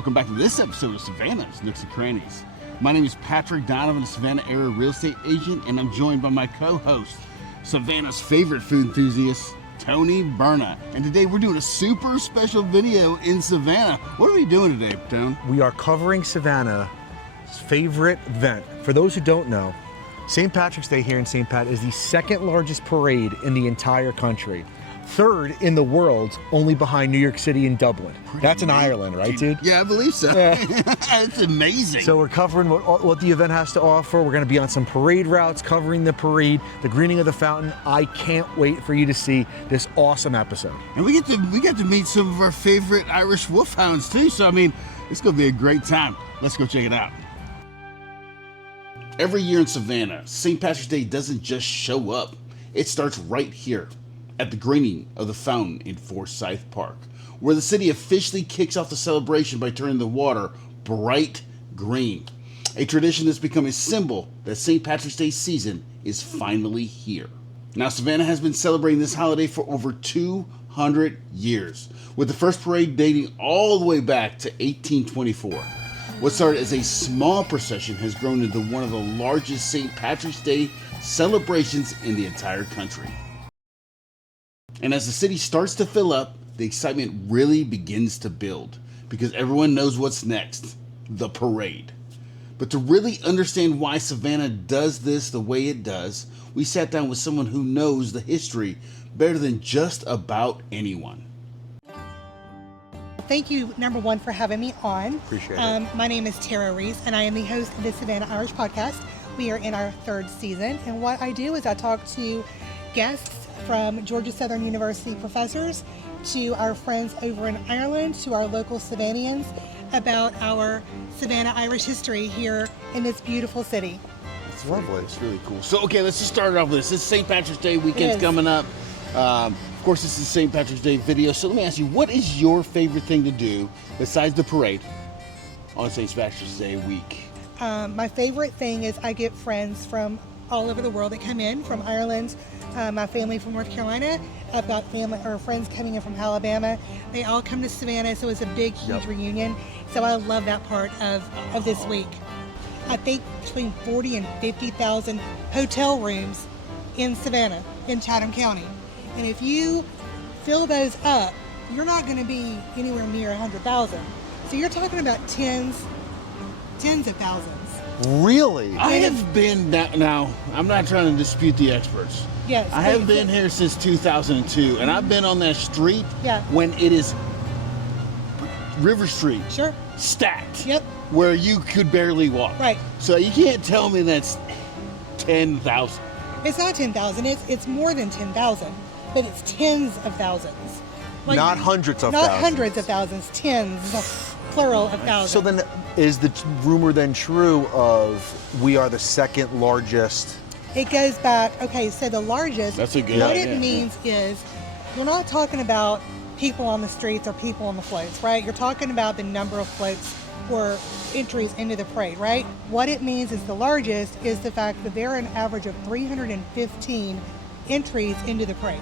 Welcome back to this episode of Savannah's Nooks and Crannies. My name is Patrick Donovan, a Savannah area real estate agent, and I'm joined by my co-host, Savannah's favorite food enthusiast, Tony Berna. And today we're doing a super special video in Savannah. What are we doing today, Tone? We are covering Savannah's favorite event. For those who don't know, St. Patrick's Day here in St. Pat is the second largest parade in the entire country. Third in the world, only behind New York City and Dublin. That's in Ireland, right, dude? Yeah, I believe so. Yeah. It's amazing. So we're covering what the event has to offer. We're going to be on some parade routes, covering the parade, the greening of the fountain. I can't wait for you to see this awesome episode. And we get to meet some of our favorite Irish Wolfhounds too. So I mean, it's going to be a great time. Let's go check it out. Every year in Savannah, St. Patrick's Day doesn't just show up. It starts right here at the greening of the fountain in Forsyth Park, where the city officially kicks off the celebration by turning the water bright green. A tradition that's become a symbol that St. Patrick's Day season is finally here. Now, Savannah has been celebrating this holiday for over 200 years, with the first parade dating all the way back to 1824. What started as a small procession has grown into one of the largest St. Patrick's Day celebrations in the entire country. And as the city starts to fill up, the excitement really begins to build because everyone knows what's next, the parade. But to really understand why Savannah does this the way it does, we sat down with someone who knows the history better than just about anyone. Thank you, number one, for having me on. Appreciate it. My name is Tara Reese, and I am the host of the Savannah Irish Podcast. We are in our third season, and what I do is I talk to guests from Georgia Southern University professors to our friends over in Ireland to our local Savannians about our Savannah Irish history here in this beautiful city. It's lovely. It's really cool. So, okay, let's just start off with this. It's St. Patrick's Day weekend's coming up. Of course, this is St. Patrick's Day video. So let me ask you, what is your favorite thing to do besides the parade on St. Patrick's Day week? My favorite thing is I get friends from all over the world that come in, from Ireland, my family from North Carolina. I've got family or friends coming in from Alabama. They all come to Savannah, so it's a big, huge reunion. So I love that part of this week. I think between 40 and 50,000 hotel rooms in Savannah, in Chatham County. And if you fill those up, you're not going to be anywhere near 100,000. So you're talking about tens of thousands. Really? I have been now. I'm not trying to dispute the experts. Yes. I have been here since 2002, and I've been on that street when it is River Street. Sure. Stacked. Yep. Where you could barely walk. Right. So you can't tell me that's 10,000. It's not 10,000. It's more than 10,000, but it's tens of thousands. Like, Not hundreds of not thousands. hundreds of thousands. Tens, plural of thousands. So then, is the rumor then true of we are the second largest? It goes back, okay, so the largest, That's a good what idea. it means is we're not talking about people on the streets or people on the floats, right? You're talking about the number of floats or entries into the parade, right? What it means is the largest is the fact that there are an average of 315 entries into the parade.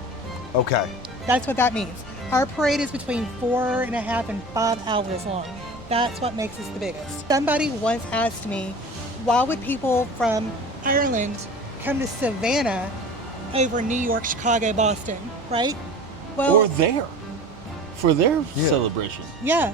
Okay. That's what that means. Our parade is between 4.5 and 5 hours long. That's what makes us the biggest. Somebody once asked me, why would people from Ireland come to Savannah over New York, Chicago, Boston, right? Well, Or there. For their celebration. yeah,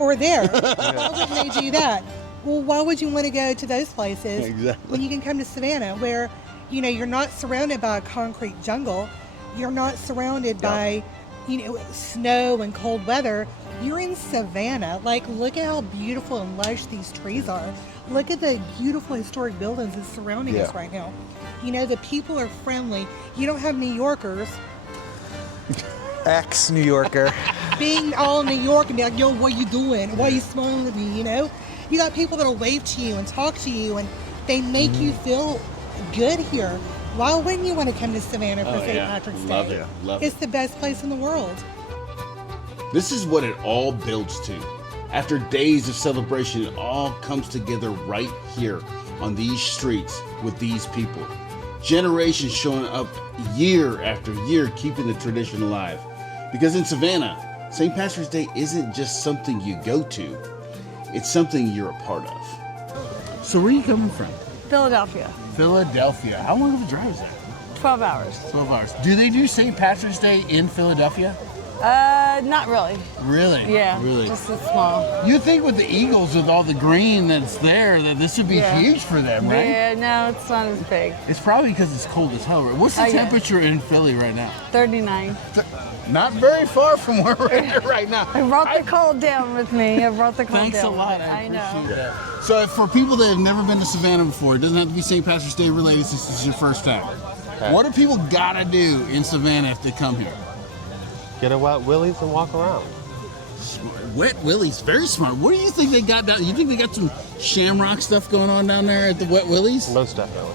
or there. Why wouldn't they do that? Well, why would you want to go to those places Exactly. when you can come to Savannah where, you know, you're not surrounded by a concrete jungle. You're not surrounded by, you know, snow and cold weather. You're in Savannah. Like, look at how beautiful and lush these trees are. Look at the beautiful historic buildings that's surrounding us right now. You know, the people are friendly. You don't have New Yorkers Ex-New Yorker. being all New York and be like, yo, what you doing? Why you smiling at me, you know? You got people that'll wave to you and talk to you and they make you feel good here. Why wouldn't you want to come to Savannah for St. Patrick's Day? Love it. Love it. It's the best place in the world. This is what it all builds to. After days of celebration, it all comes together right here on these streets with these people. Generations showing up year after year, keeping the tradition alive. Because in Savannah, St. Patrick's Day isn't just something you go to. It's something you're a part of. So where are you coming from? Philadelphia. Philadelphia. How long of a drive is that? 12 hours. 12 hours. Do they do St. Patrick's Day in Philadelphia? Not really. Really? Yeah. Really? Just a small. You think with the Eagles, with all the green that's there, that this would be Yeah. huge for them, right? Yeah, no, it's not as big. It's probably because it's cold as hell. Right? What's the Oh, yeah. temperature in Philly right now? 39. Not very far from where we're at right now. I brought the cold down with me. I brought the cold Thanks a down. lot. I I know. appreciate that. So for people that have never been to Savannah before, it doesn't have to be St. Patrick's Day related since it's your first time. Okay. What do people gotta do in Savannah if they come here? Get a Wet Willie's and walk around. Wet Willie's, very smart. What do you think they got down? You think they got some shamrock stuff going on down there at the Wet Willie's? Most definitely.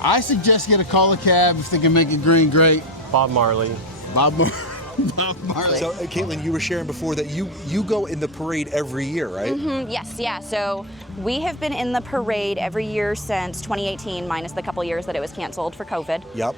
I suggest get a call a cab if they can make it green great. Bob Marley. Bob Marley. So, Caitlin, you were sharing before that you go in the parade every year, right? Yes, yeah. So we have been in the parade every year since 2018, minus the couple years that it was canceled for COVID. Yep.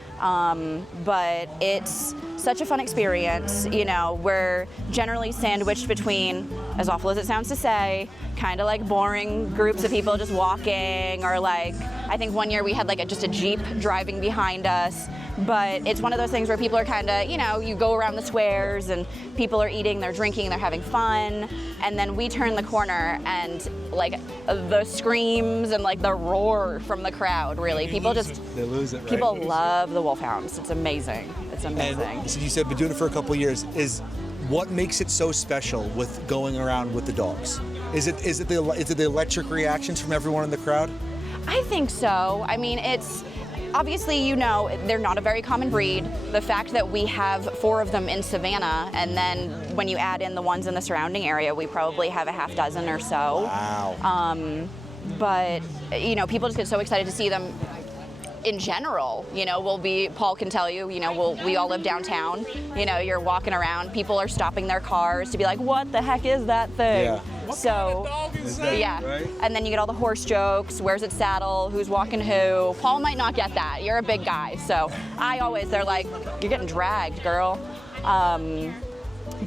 But it's such a fun experience. You know, we're generally sandwiched between, as awful as it sounds to say, kind of like boring groups of people just walking, or like, I think one year we had like just a Jeep driving behind us. But it's one of those things where people are kind of, you know, you go around the squares and people are eating, they're drinking, they're having fun. And then we turn the corner and like the screams and like the roar from the crowd, really. People just, They lose it, right? people love the Wolfhounds. It's amazing. It's amazing. And so you said been doing it for a couple of years. Is what makes it so special with going around with the dogs? Is it the electric reactions from everyone in the crowd? I think so. I mean, it's obviously, you know, they're not a very common breed. The fact that we have 4 of them in Savannah, and then when you add in the ones in the surrounding area, we probably have a half dozen or so. Wow. But, you know, people just get so excited to see them in general. You know, Paul can tell you, you know, we all live downtown. You know, you're walking around, people are stopping their cars to be like, what the heck is that thing? Yeah. So, yeah. Right? And then you get all the horse jokes, where's its saddle, who's walking who. Paul might not get that, you're a big guy. So they're like, you're getting dragged, girl.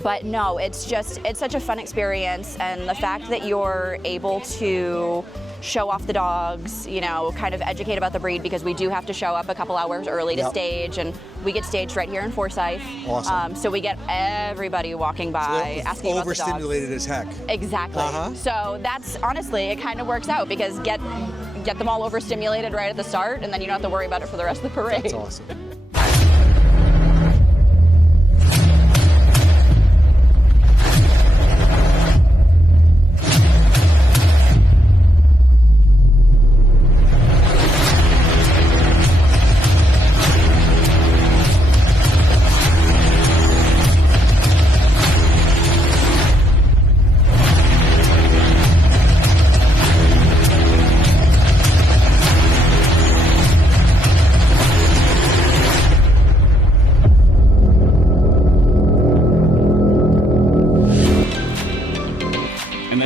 But no, it's such a fun experience, and the fact that you're able to show off the dogs, you know, kind of educate about the breed, because we do have to show up a couple hours early to stage, and we get staged right here in Forsyth. Awesome. So we get everybody walking by asking about the dogs. Overstimulated as heck. Exactly. So that's honestly, it kind of works out, because get them all overstimulated right at the start, and then you don't have to worry about it for the rest of the parade. That's awesome.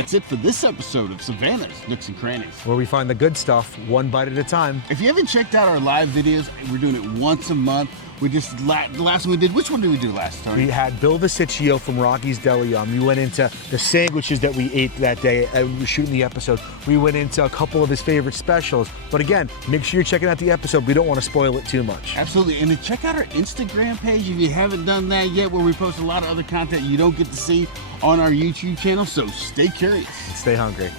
That's it for this episode of Savannah's Nooks and Crannies. Where we find the good stuff, one bite at a time. If you haven't checked out our live videos, we're doing it once a month. We just, the last one we did, which one did we do last, Tony? We had Bill Vasicchio from Rocky's Deli on. We went into the sandwiches that we ate that day and we were shooting the episode. We went into a couple of his favorite specials. But again, make sure you're checking out the episode. We don't want to spoil it too much. Absolutely. And then check out our Instagram page if you haven't done that yet, where we post a lot of other content you don't get to see on our YouTube channel. So stay curious. Stay hungry.